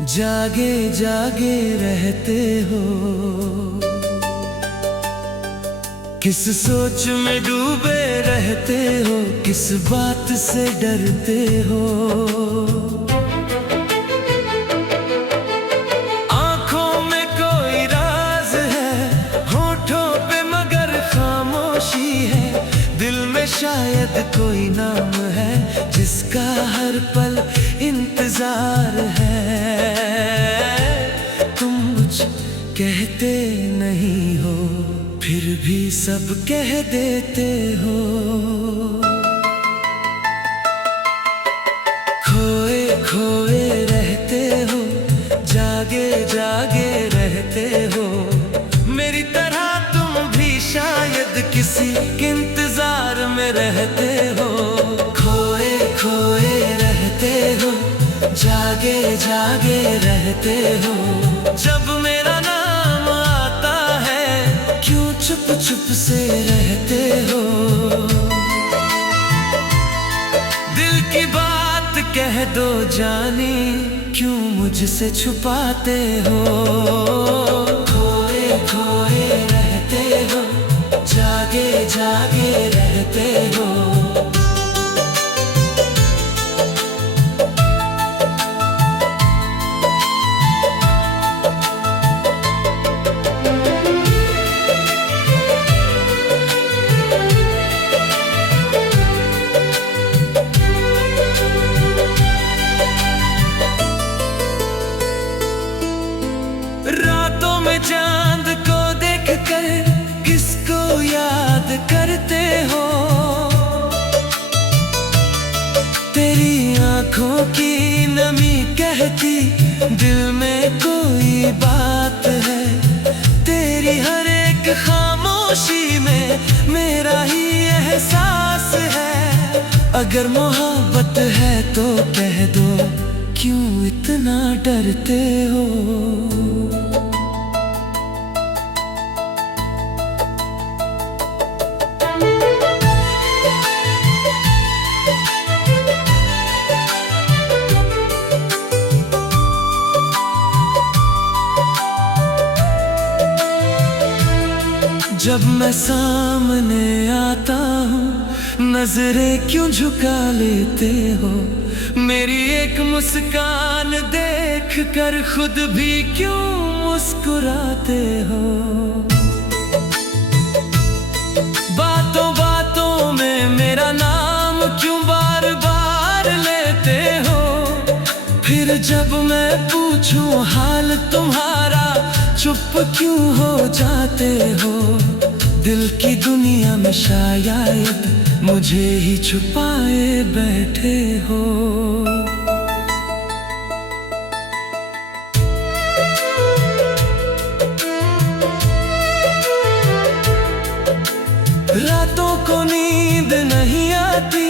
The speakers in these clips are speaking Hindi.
जागे जागे रहते हो, किस सोच में डूबे रहते हो, किस बात से डरते हो। आंखों में कोई राज है, होठों पे मगर खामोशी है। दिल में शायद कोई नाम है, जिसका हर पल इंतजार है। तुम कुछ कहते नहीं हो, फिर भी सब कह देते हो। खोए खोए रहते हो, जागे जागे रहते हो। मेरी तरह तुम भी शायद किसी इंतजार में रहते हो। खोए खोए रहते हो, जागे जागे रहते हो। जब मेरा नाम आता है, क्यों चुप चुप से रहते हो। दिल की बात कह दो जानी, क्यों मुझसे छुपाते हो। खोए खोए रहते हो, जागे जागे रहते हो। रातों में चांद को देखकर किसको याद करते हो। तेरी आंखों की नमी कहती, दिल में कोई बात है। तेरी हर एक खामोशी में मेरा ही एहसास है। अगर मोहब्बत है तो कह दो, क्यों इतना डरते हो। जब मैं सामने आता हूँ, नजरें क्यों झुका लेते हो। मेरी एक मुस्कान देख कर खुद भी क्यों मुस्कुराते हो। बातों बातों में मेरा नाम क्यों बार बार लेते हो। फिर जब मैं पूछूं हाल तुम्हारा, चुप क्यों हो जाते हो। दिल की दुनिया में शायद मुझे ही छुपाए बैठे हो। रातों को नींद नहीं आती,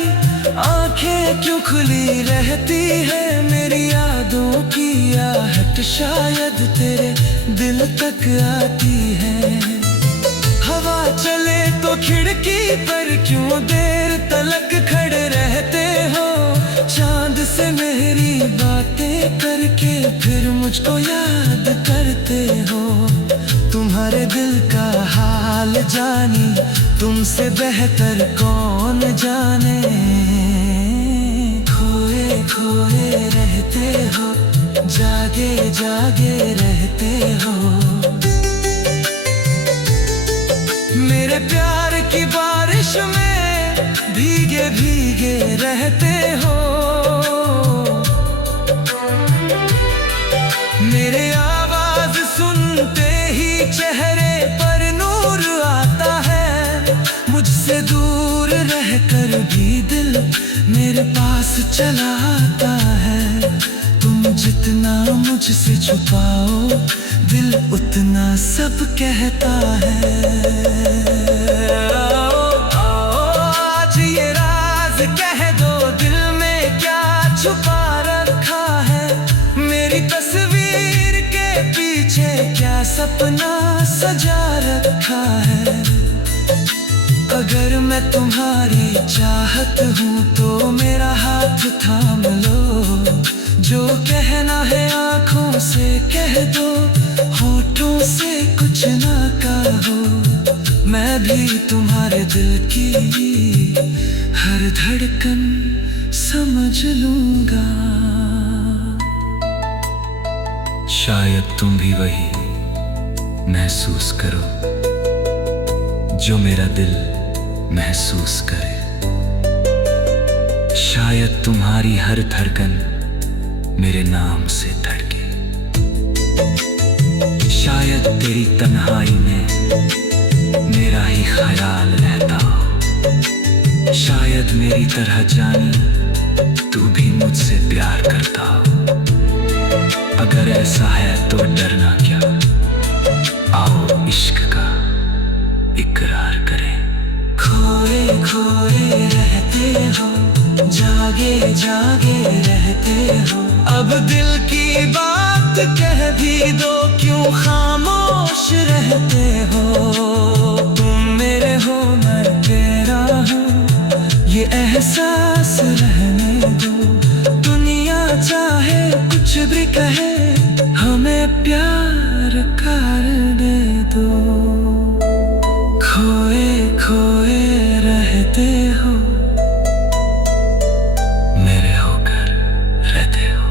आंखें क्यों खुली रहती है। मेरी यादों की आहट शायद तेरे दिल तक आती है। हवा चले तो खिड़की पर क्यों देर तलक खड़े रहते हो। चांद से मेरी बातें करके फिर मुझको याद करते हो। तुम्हारे दिल का हाल जानी, तुमसे बेहतर कौन जाने। खोए खोए रहते हो, जागे जागे रहते हो। मेरे प्यार की बारिश में भीगे भीगे रहते हो। मेरे आवाज सुनते ही चेहरे पर नूर आता है। मुझसे दूर रहकर भी दिल मेरे पास चला आता है। तुम जितना मुझसे छुपाओ, दिल उतना सब कहता है। आज ये राज कह दो, दिल में क्या छुपा रखा है। मेरी तस्वीर के पीछे क्या सपना सजा रखा है। अगर मैं तुम्हारी चाहत हूँ तो मेरा हाथ थाम लो। जो कहना है आँखों कह दो, होठों से कुछ ना कहो, मैं भी तुम्हारे दिल की हर धड़कन समझ लूंगा। शायद तुम भी वही महसूस करो जो मेरा दिल महसूस करे। शायद तुम्हारी हर धड़कन मेरे नाम से धड़के। शायद तेरी तन्हाई में मेरा ही ख्याल रहता हो। शायद मेरी तरह जानी तू भी मुझसे प्यार करता हो। अगर ऐसा है तो डरना क्या, आओ इश्क का इकरार करें। खोए खोए रहते हो, जागे जागे रहते हो, अब दिल की बात कह भी दो, क्यों खामोश रहते हो। तुम मेरे हो मैं तेरा हूँ, ये एहसास रहने दो। दुनिया चाहे कुछ भी कहे, हमें प्यार कर दे दो। खोए खोए रहते हो, मेरे होकर रहते हो।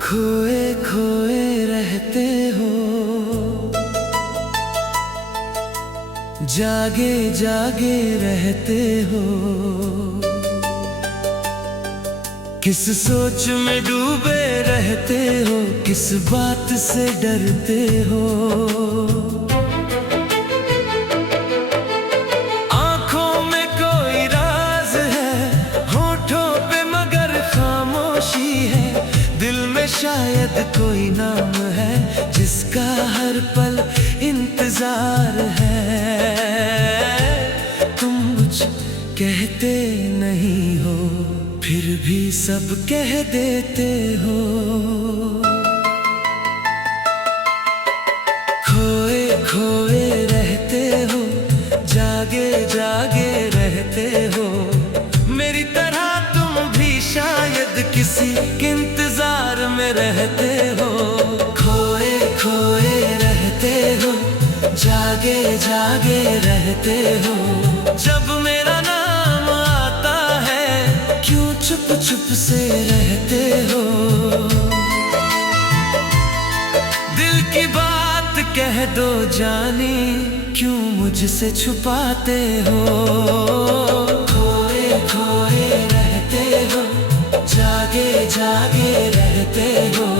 खोए खोए रहते हो, जागे जागे रहते हो, किस सोच में डूबे रहते हो, किस बात से डरते हो। आंखों में कोई राज है, होठों पे मगर खामोशी है। दिल में शायद कोई नाम है, जिसका हर पल इंतजार है। तुम मुझ कहते नहीं हो, फिर भी सब कह देते हो। खोए खोए रहते हो, जागे जागे रहते हो, मेरी तरह तुम भी शायद किसी इंतजार में रहते हो। खोए खोए रहते हो, जागे जागे रहते हो, जब मेरा नाम आता है, क्यों चुप चुप से रहते हो। दिल की बात कह दो जानी, क्यों मुझसे छुपाते हो। खोए खोए रहते हो, जागे जागे रहते हो।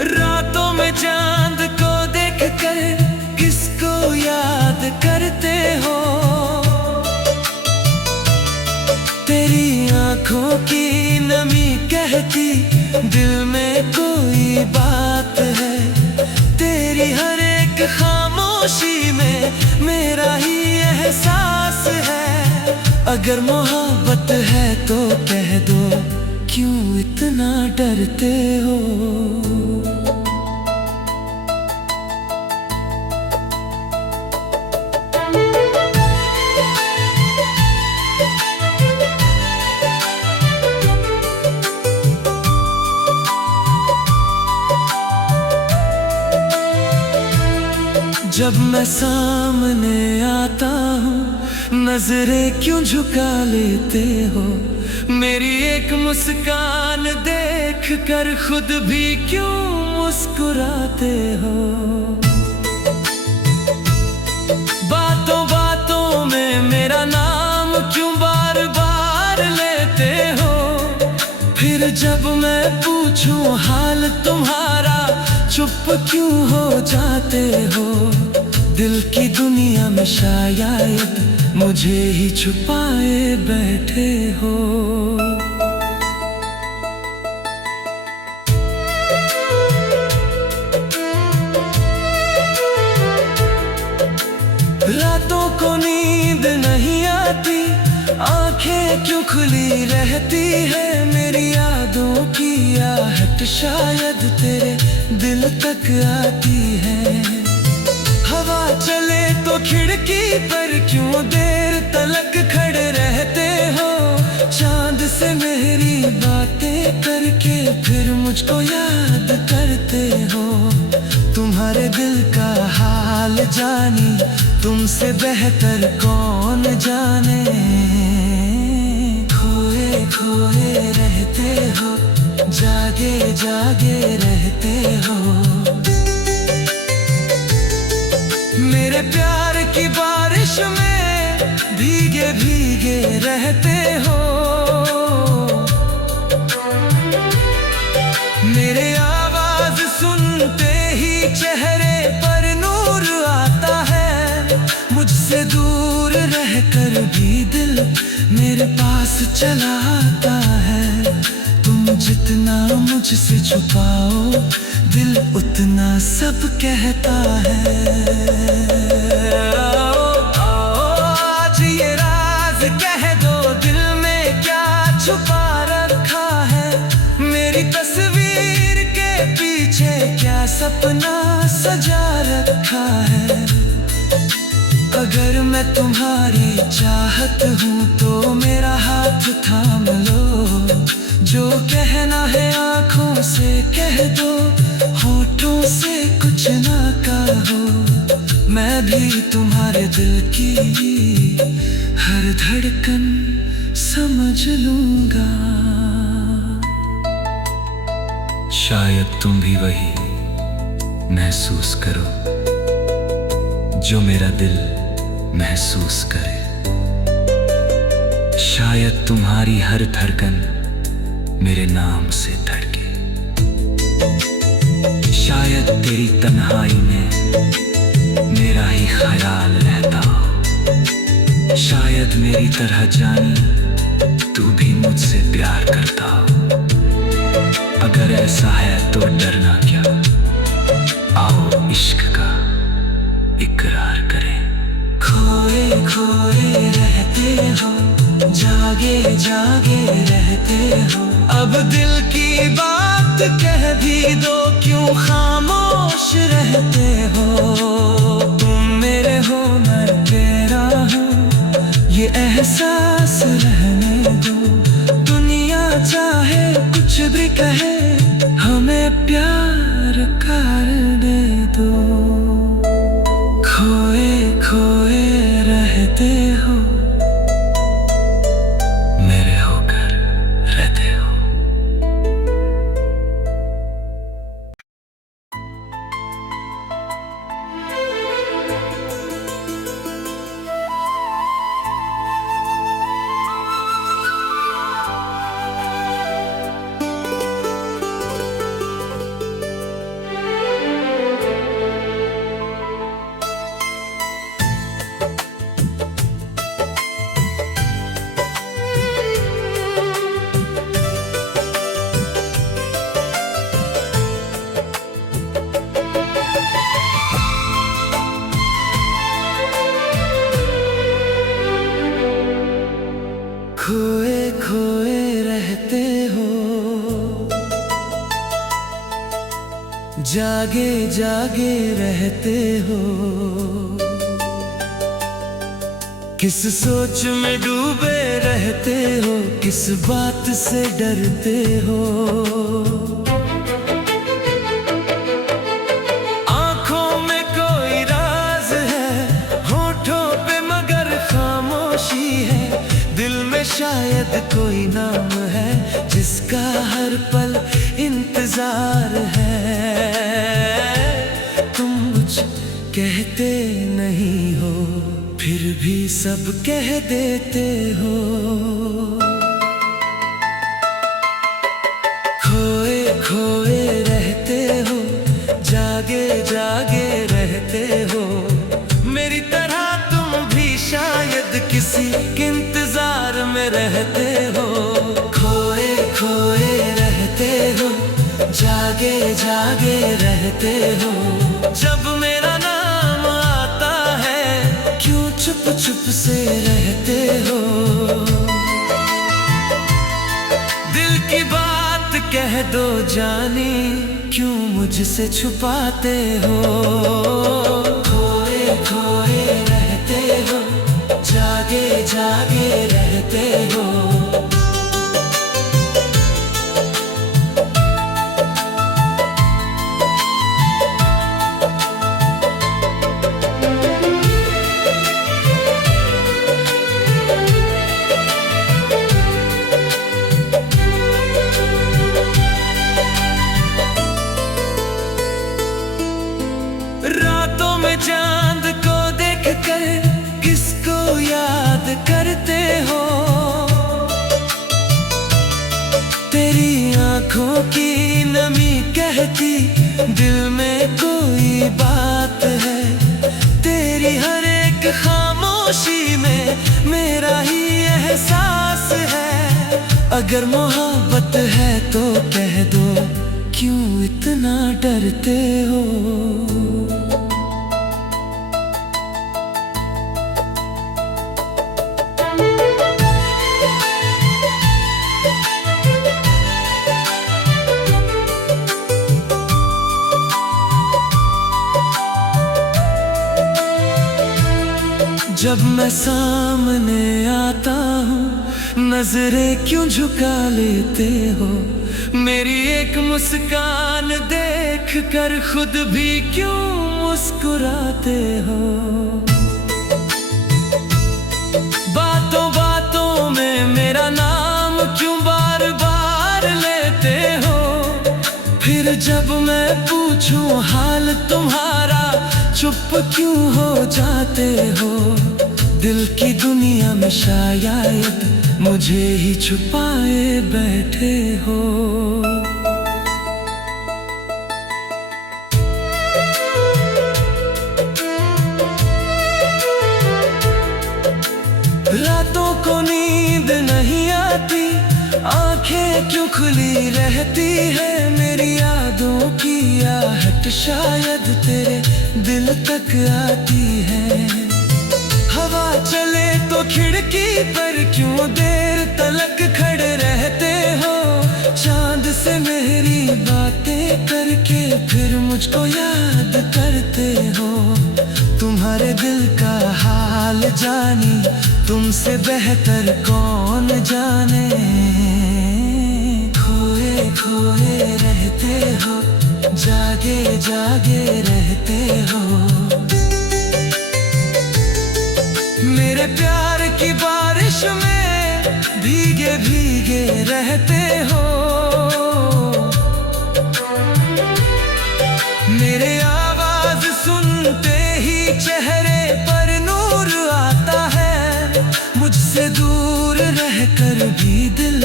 रातों में चांद को देख कर किसको याद करते हो। तेरी आंखों की नमी कहती, दिल में कोई बात है। तेरी हर एक खामोशी में मेरा ही एहसास है। अगर मोहब्बत है तो कह दो, क्यों इतना डरते हो। जब मैं सामने आता हूँ, नजरें क्यों झुका लेते हो। मेरी एक मुस्कान देख कर खुद भी क्यों मुस्कुराते हो। बातों बातों में मेरा नाम क्यों बार बार लेते हो। फिर जब मैं पूछूं हाल तुम्हारा चुप क्यों हो जाते हो। दिल की दुनिया में शायद मुझे ही छुपाए बैठे हो। रातों को नींद नहीं आती, आंखें क्यों खुली रहती है। मेरी यादों की आहट शायद तेरे दिल तक आती है। हवा चले तो खिड़की पर क्यों देर तलक खड़े रहते हो। चांद से मेरी बातें करके फिर मुझको याद करते हो। तुम्हारे दिल का हाल जानी तुमसे बेहतर कौन जाने। खोए खोए रहते हो, जागे जागे रहते हो। मेरे प्यार की बारिश में भीगे भीगे रहते हो। मेरे आवाज सुनते ही चेहरे पर नूर आता है। मुझसे दूर रहकर भी दिल मेरे पास चला आता है। तुम जितना मुझसे छुपाओ दिल उतना सब कहता है। आज ये राज कह दो दिल में क्या छुपा रखा है। मेरी तस्वीर के पीछे क्या सपना सजा रखा है। अगर मैं तुम्हारी चाहत हूँ तो मेरा हाथ थाम लो। जो कहना है आँखों से कह दो, होठों से कुछ ना कहो। मैं भी तुम्हारे दिल की हर धड़कन समझ लूंगा। शायद तुम भी वही महसूस करो जो मेरा दिल महसूस करे। शायद तुम्हारी हर धड़कन मेरे नाम से धड़के। शायद तेरी तन्हाई में मेरा ही ख्याल रहता हो। शायद मेरी तरह जानी तू भी मुझसे प्यार करता हो। अगर ऐसा है तो डरना क्या, आओ इश्क का इकरार करें। खोए खोए रहते हो, जागे जागे रहते हो। अब दिल की बात कह भी दो, क्यों खामोश रहते हो। तुम मेरे हो मैं तेरा हूँ, ये एहसास रहने दो। दुनिया चाहे कुछ भी कहे, हमें प्यार कर दे दो। खोए खोए रहते हो, मेरे होकर रहते हो। खोए खोए रहते हो, जागे जागे रहते हो। किस सोच में डूबे रहते हो, किस बात से डरते हो। आंखों में कोई राज है, होठों पे मगर खामोशी है। दिल में शायद कोई नाम जिसका हर पल इंतजार है। तुम मुझ कहते नहीं हो, फिर भी सब कह देते हो। खोए खोए रहते हो, जागे जागे रहते हो। मेरी तरह तुम भी शायद किसी इंतजार में रहते हो। खोए खोए रहते हो, जागे जागे रहते हो। जब मेरा नाम आता है, क्यों चुप चुप से रहते हो। दिल की बात कह दो जानी, क्यों मुझसे छुपाते हो। खोए खोए रहते हो, जागे जागे रहते हो। रातों में चांद को देखकर किसको याद करते हो। तेरी आंखों की नमी कहती दिल में कोई बात है। तेरी हर एक खामोशी में मेरा ही एहसास है। अगर मोहब्बत है तो कह दो, क्यों इतना डरते हो। जब मैं सामने आता हूँ, नजरें क्यों झुका लेते हो। मेरी एक मुस्कान देख कर खुद भी क्यों मुस्कुराते हो। बातों बातों में मेरा नाम क्यों बार बार लेते हो। फिर जब मैं पूछूं हाल तुम्हारा, चुप क्यों हो जाते हो। दिल की दुनिया में शायद मुझे ही छुपाए बैठे हो। रातों को नींद नहीं आती, आंखें क्यों खुली रहती है। मेरी यादों की आहट शायद तेरे दिल तक आती है। हवा चले तो खिड़की पर क्यों देर तलक खड़े रहते हो। चांद से मेरी बातें करके फिर मुझको याद करते हो। तुम्हारे दिल का हाल जानी, तुमसे बेहतर कौन जाने। खोए खोए रहते हो, जागे जागे रहते हो। मेरे प्यार की बारिश में भीगे भीगे रहते हो। मेरे आवाज सुनते ही चेहरे पर नूर आता है। मुझसे दूर रहकर भी दिल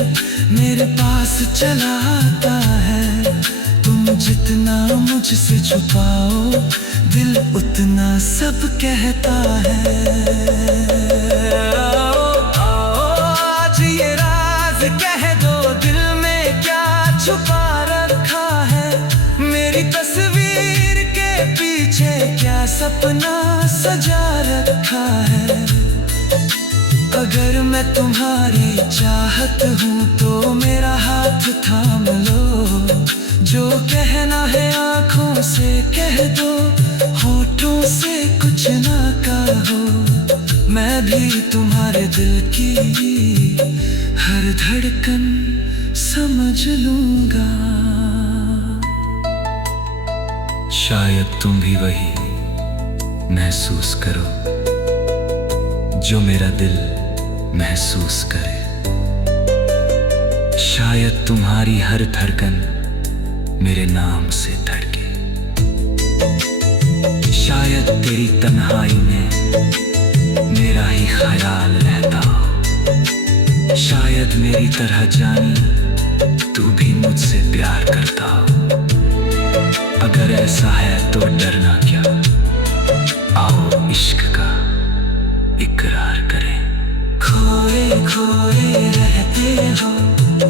मेरे पास चला आता है। तुम जितना मुझसे छुपाओ, दिल उतना सब कहता है। आज ये राज कह दो, दिल में क्या छुपा रखा है। मेरी तस्वीर के पीछे क्या सपना सजा रखा है। अगर मैं तुम्हारी चाहत हूँ तो मेरा हाथ थाम लो। जो कहना है आँखों से कह दो, होठों से कुछ ना कहो। मैं भी तुम्हारे दिल की हर धड़कन समझ लूंगा। शायद तुम भी वही महसूस करो जो मेरा दिल महसूस करे। शायद तुम्हारी हर धड़कन मेरे नाम से धड़के, शायद तेरी तन्हाई में मेरा ही ख्याल रहता हो, शायद मेरी तरह जानी तू भी मुझसे प्यार करता हो। अगर ऐसा है तो डरना क्या, आओ इश्क का इकरार करें। खोए खोए रहते हो,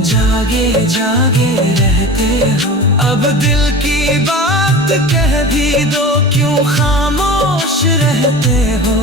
जागे जागे रहते हो, अब दिल की बात कह भी दो, क्यों खामोश रहते हो।